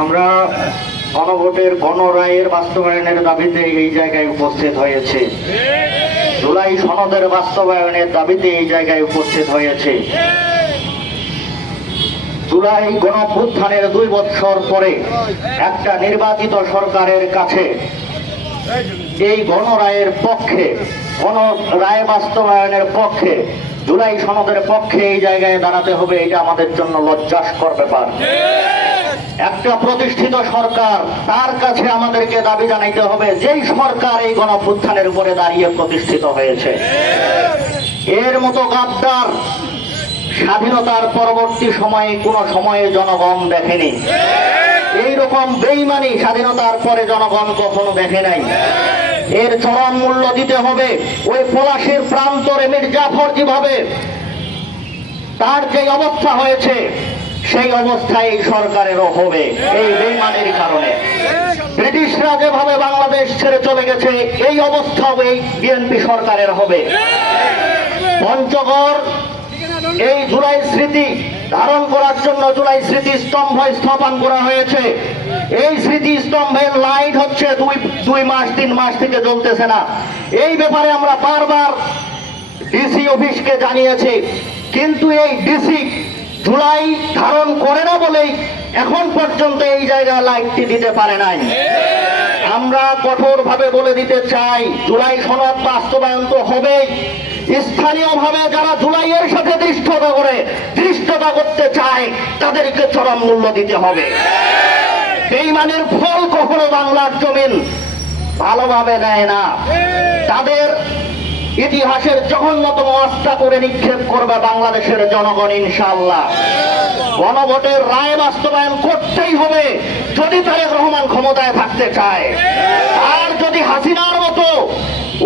আমরা গণভোটের গণরায়ের বাস্তবায়নের দাবিতে এই জায়গায় উপস্থিত হয়েছে। জুলাই সনদের বাস্তবায়নের দাবিতে এই জায়গায় উপস্থিত হয়েছে। জুলাই গণঅভ্যুত্থানের 2 বছর পরে একটা নির্বাচিত সরকারের কাছে এই গণরায়ের পক্ষে, গণরায় বাস্তবায়নের পক্ষে, জুলাই সনদের পক্ষে এই জায়গায় দাঁড়াতে হবে। এটা আমাদের জন্য লজ্জাস্কর ব্যাপার। একটা প্রতিষ্ঠিত সরকার, তার কাছে আমাদেরকে দাবি জানাইতে হবে যেই সরকার এই গণঅভ্যুত্থানের উপরে দাঁড়িয়ে প্রতিষ্ঠিত হয়েছে। এর মতো গাদ্দার স্বাধীনতার পরবর্তী সময়ে কোনো সময়ে জনগণ দেখেনি। এইরকম বেঈমানি স্বাধীনতার পরে জনগণ কখনো দেখে নাই। এর চরম মূল্য দিতে হবে। ওই পলাশীর প্রান্তরে মীর জাফর যেভাবে তার যে অবস্থা হয়েছে, সেই অবস্থায় এই সরকারেরও হবে এই বেঈমানির কারণে। ব্রিটিশরা যেভাবে বাংলাদেশ ছেড়ে চলে গেছে, এই অবস্থাও এই বিএনপি সরকারের হবে। পঞ্চগড় এই জুলাই স্মৃতি ধারণ করার জন্য জুলাই স্মৃতি স্তম্ভ স্থাপন করা হয়েছে। এই স্মৃতি স্তম্ভের লাইট হচ্ছে 2 মাস 3 মাস থেকে জ্বলতেছে না। এই ব্যাপারে আমরা বারবার ডিসি অফিসকে জানিয়েছি, কিন্তু এই ডিসি জুলাই ধারণ করে না বলেই এখন পর্যন্ত এই জায়গায় লাইটটি দিতে পারে নাই। আমরা কঠোরভাবে বলে দিতে চাই, জুলাই সনদ বাস্তবায়ন তো হবেই। স্থানীয়ভাবে যারা জুলাইয়ের সাথে ধৃষ্টতা করতে চায়, তাদেরকে চরম মূল্য দিতে হবে। বেঈমানের ফল কখনো বাংলার জমিন ভালোভাবে নেয় না। তাদের ইতিহাসের জঘন্যতম অস্ত্র করে নিক্ষেপ করবে বাংলাদেশের জনগণ ইনশাআল্লাহ। গণভোটের রায় বাস্তবায়ন করতেই হবে যদি তারেক রহমান ক্ষমতায় থাকতে চায়। আর যদি হাসিনার মতো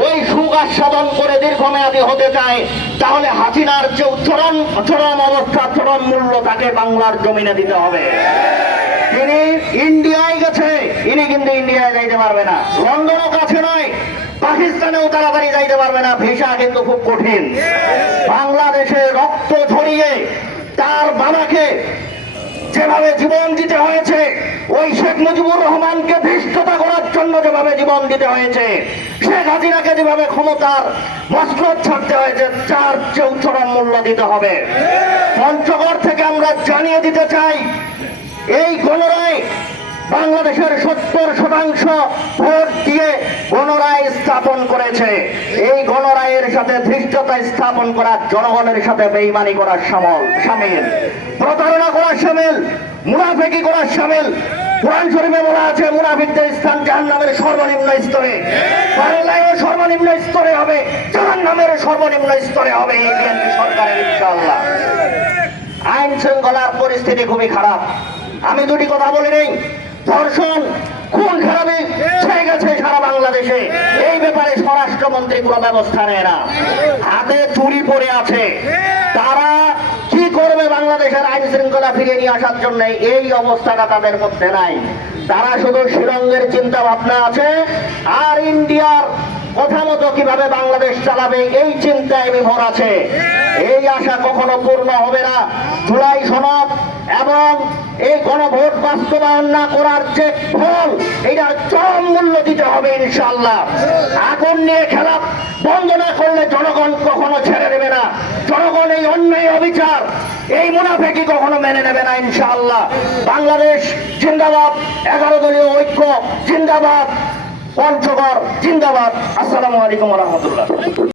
ওই সুখ আস্বাদন করে দীর্ঘমেয়াদী হতে চায়, তাহলে হাসিনার যে চরম অবস্থা, চরম মূল্য তাকে বাংলার জমিনে দিতে হবে। তিনি ইন্ডিয়ায় গেছে, ইনি কিন্তু ইন্ডিয়ায় যাইতে পারবে না। লন্ডনও কাছে নয়, পাকিস্তানেও তাড়াতাড়ি যাইতে পারবে না। ভিসা কিন্তু খুব কঠিন। বাংলাদেশে রক্ত ঝরিয়ে তার বাবাকে যেভাবে জীবন দিতে হয়েছে, ওই শেখ মুজিবুর রহমানকে ধৃষ্টতা করার জন্য যেভাবে জীবন দিতে হয়েছে, শেখ হাসিনাকে যেভাবে ক্ষমতার মসনদ ছাড়তে হয়েছে, তার চেয়েও চরম মূল্য দিতে হবে। পঞ্চগড় থেকে আমরা জানিয়ে দিতে চাই, এই গণরায় বাংলাদেশের 70% ভোট দিয়ে গণরায় স্থাপন করেছে। এই গণরায়ের সাথে ধৃষ্টতা স্থাপন করার, জনগণের সাথে বেঈমানি করার শামিল, প্রতারণা করার শামিল, মুনাফিকি করার শামিল। কোরআন শরীফে বলা আছে, মুনাফিকদের স্থান জাহান্নামের সর্বনিম্ন স্তরে। বাংলায়ও সর্বনিম্ন স্তরে হবে, জাহান্নামের সর্বনিম্ন স্তরে হবে এই বিএনপি সরকারের ইনশাআল্লাহ। আইন শৃঙ্খলার পরিস্থিতি খুবই খারাপ। আমি দুটি কথা বলে নেই। ধর্ষণ, খুন খারাপি ছেয়ে গেছে সারা বাংলাদেশে। এই ব্যাপারে স্বরাষ্ট্রমন্ত্রী কোনো ব্যবস্থা নেয় না। হাতে চুরি পড়ে আছে। তারা কি করবে বাংলাদেশের আইন শৃঙ্খলা ফিরিয়ে নিয়ে আসার জন্য? এই অবস্থাটা তাদের মধ্যে নাই। তারা শুধু শিলংয়ের চিন্তা ভাবনা আছে, আর ইন্ডিয়ার কথা মতো কিভাবে বাংলাদেশ চালাবে এই চিন্তায় বিভোর আছে। এই আশা কখনো পূর্ণ হবে না। জুলাই সনদ এবং এই গণভোট বাস্তবায়ন না করার যে ফল, এটার চরম মূল্য দিতে হবে ইনশাআল্লাহ। আগুন নিয়ে খেলা বন্ধ না করলে জনগণ কখনো ছেড়ে দেবে না। জনগণ এই অন্যায় অবিচার, এই মুনাফিকি কখনো মেনে নেবে না ইনশাআল্লাহ। বাংলাদেশ জিন্দাবাদ, 11 দলীয় ঐক্য জিন্দাবাদ, পঞ্চগড় জিন্দাবাদ। আসসালামু আলাইকুম ওয়া রাহমাতুল্লাহ।